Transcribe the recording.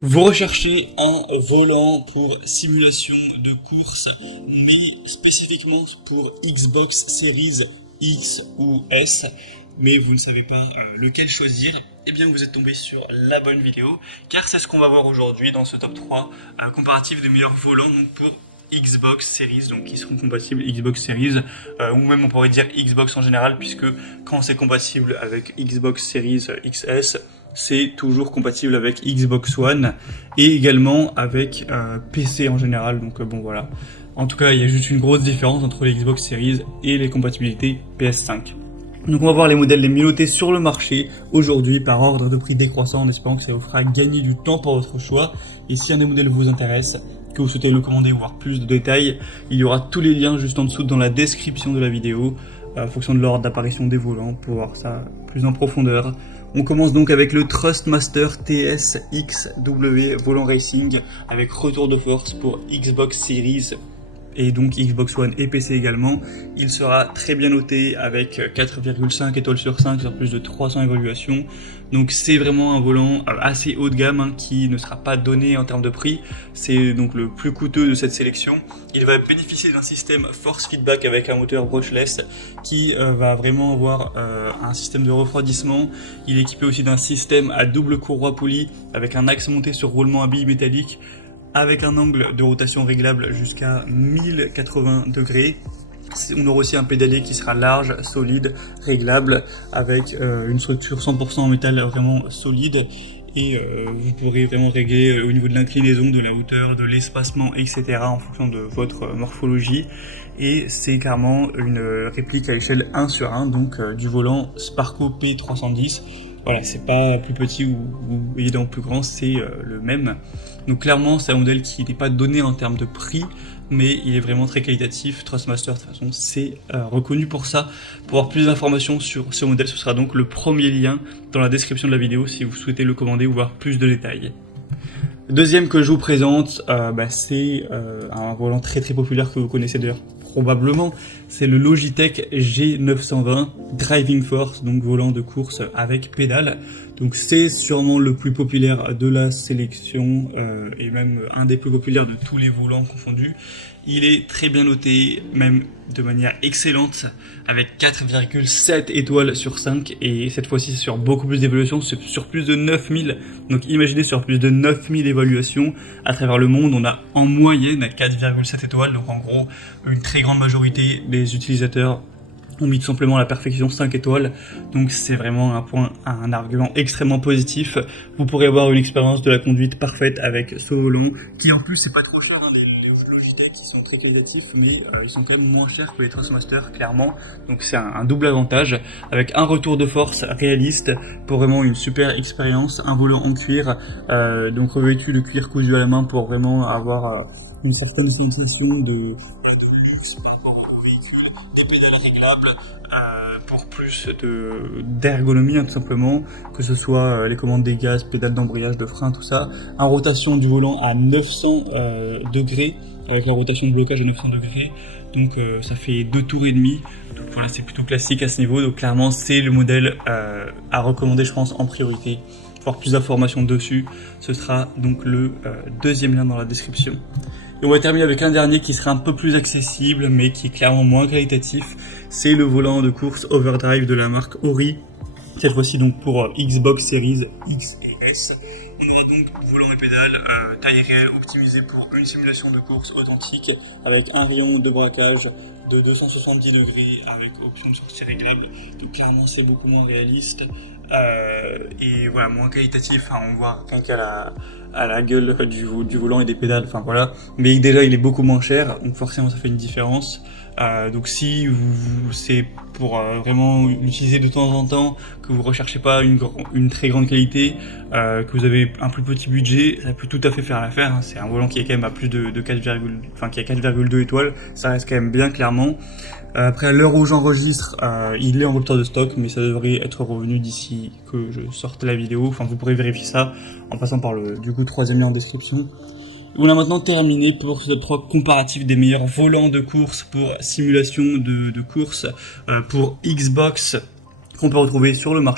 Vous recherchez un volant pour simulation de course, mais spécifiquement pour Xbox Series X ou S, mais vous ne savez pas lequel choisir. Eh bien, vous êtes tombé sur la bonne vidéo, car c'est ce qu'on va voir aujourd'hui dans ce top 3 comparatif des meilleurs volants donc pour Xbox Series, donc qui seront compatibles Xbox Series, ou même on pourrait dire Xbox en général, puisque quand c'est compatible avec Xbox Series XS, c'est toujours compatible avec Xbox One et également avec PC en général. Donc bon voilà. En tout cas, il y a juste une grosse différence entre les Xbox Series et les compatibilités PS5. Donc on va voir les modèles les mieux notés sur le marché aujourd'hui par ordre de prix décroissant, en espérant que ça vous fera gagner du temps pour votre choix. Et si un des modèles vous intéresse, que vous souhaitez le commander ou voir plus de détails, il y aura tous les liens juste en dessous dans la description de la vidéo, en fonction de l'ordre d'apparition des volants, pour voir ça plus en profondeur. On commence donc avec le Thrustmaster TS-XW volant racing avec retour de force pour Xbox Series et donc Xbox One et PC également. Il sera très bien noté avec 4,5 étoiles sur 5 sur plus de 300 évaluations. Donc c'est vraiment un volant assez haut de gamme qui ne sera pas donné en termes de prix. C'est donc le plus coûteux de cette sélection. Il va bénéficier d'un système force feedback avec un moteur brushless qui va vraiment avoir un système de refroidissement. Il est équipé aussi d'un système à double courroie polie avec un axe monté sur roulement à billes métalliques, avec un angle de rotation réglable jusqu'à 1080 degrés. On aura aussi un pédalier qui sera large, solide, réglable, avec une structure 100% en métal vraiment solide. Et vous pourrez vraiment régler au niveau de l'inclinaison, de la hauteur, de l'espacement, etc. en fonction de votre morphologie. Et c'est clairement une réplique à échelle 1/1, donc du volant Sparco P310. Voilà, c'est pas plus petit ou évidemment plus grand, c'est le même. Donc clairement, c'est un modèle qui n'est pas donné en termes de prix, mais il est vraiment très qualitatif. Thrustmaster, de toute façon, c'est reconnu pour ça. Pour avoir plus d'informations sur ce modèle, ce sera donc le premier lien dans la description de la vidéo si vous souhaitez le commander ou voir plus de détails. Deuxième que je vous présente, c'est un volant très populaire que vous connaissez d'ailleurs probablement, c'est le Logitech G920 Driving Force, donc volant de course avec pédale. Donc c'est sûrement le plus populaire de la sélection et même un des plus populaires de tous les volants confondus. Il est très bien noté, même de manière excellente, avec 4,7 étoiles sur 5, et cette fois-ci sur beaucoup plus d'évaluations, sur plus de 9000. Donc imaginez, sur plus de 9000 évaluations à travers le monde, on a en moyenne 4,7 étoiles. Donc en gros, une très grande majorité des utilisateurs ont mis tout simplement à la perfection 5 étoiles. Donc c'est vraiment un argument extrêmement positif. Vous pourrez avoir une expérience de la conduite parfaite avec ce volant, qui en plus c'est pas trop cher. Les Logitech qui sont très qualitatifs, mais ils sont quand même moins chers que les Thrustmaster, clairement. Donc c'est un double avantage, avec un retour de force réaliste pour vraiment une super expérience. Un volant en cuir, donc revêtu de cuir cousu à la main pour vraiment avoir une certaine sensation de luxe par rapport au véhicule. Des pédales réglables pour plus d'ergonomie, tout simplement, que ce soit les commandes des gaz, pédales d'embrayage, de frein, tout ça. Un rotation du volant à 900 degrés, avec la rotation de blocage à 900 degrés, donc ça fait 2 tours et demi. Donc voilà, c'est plutôt classique à ce niveau. Donc clairement, c'est le modèle à recommander, je pense, en priorité. Pour avoir plus d'informations dessus, ce sera donc le deuxième lien dans la description. Et on va terminer avec un dernier qui sera un peu plus accessible, mais qui est clairement moins qualitatif. C'est le volant de course Overdrive de la marque Ori. Cette fois-ci donc pour Xbox Series X et S. On aura donc volant et pédale, taille réelle optimisée pour une simulation de course authentique, avec un rayon de braquage de 270 degrés avec option de sortie réglable. Donc clairement c'est beaucoup moins réaliste. Et voilà, moins qualitatif, on voit rien qu'à la gueule du volant et des pédales, voilà. Mais déjà il est beaucoup moins cher, donc forcément ça fait une différence. Donc si c'est pour vraiment l'utiliser de temps en temps, que vous recherchez pas une très grande qualité, que vous avez un plus petit budget, ça peut tout à fait faire l'affaire. C'est un volant qui est quand même à plus de 4,2 étoiles, ça reste quand même bien, clairement. Après, à l'heure où j'enregistre, il est en rupture de stock, mais ça devrait être revenu d'ici que je sorte la vidéo. Vous pourrez vérifier ça en passant par le troisième lien en description. On a maintenant terminé pour ce top 3 comparatif des meilleurs volants de course pour simulation de course pour Xbox qu'on peut retrouver sur le marché.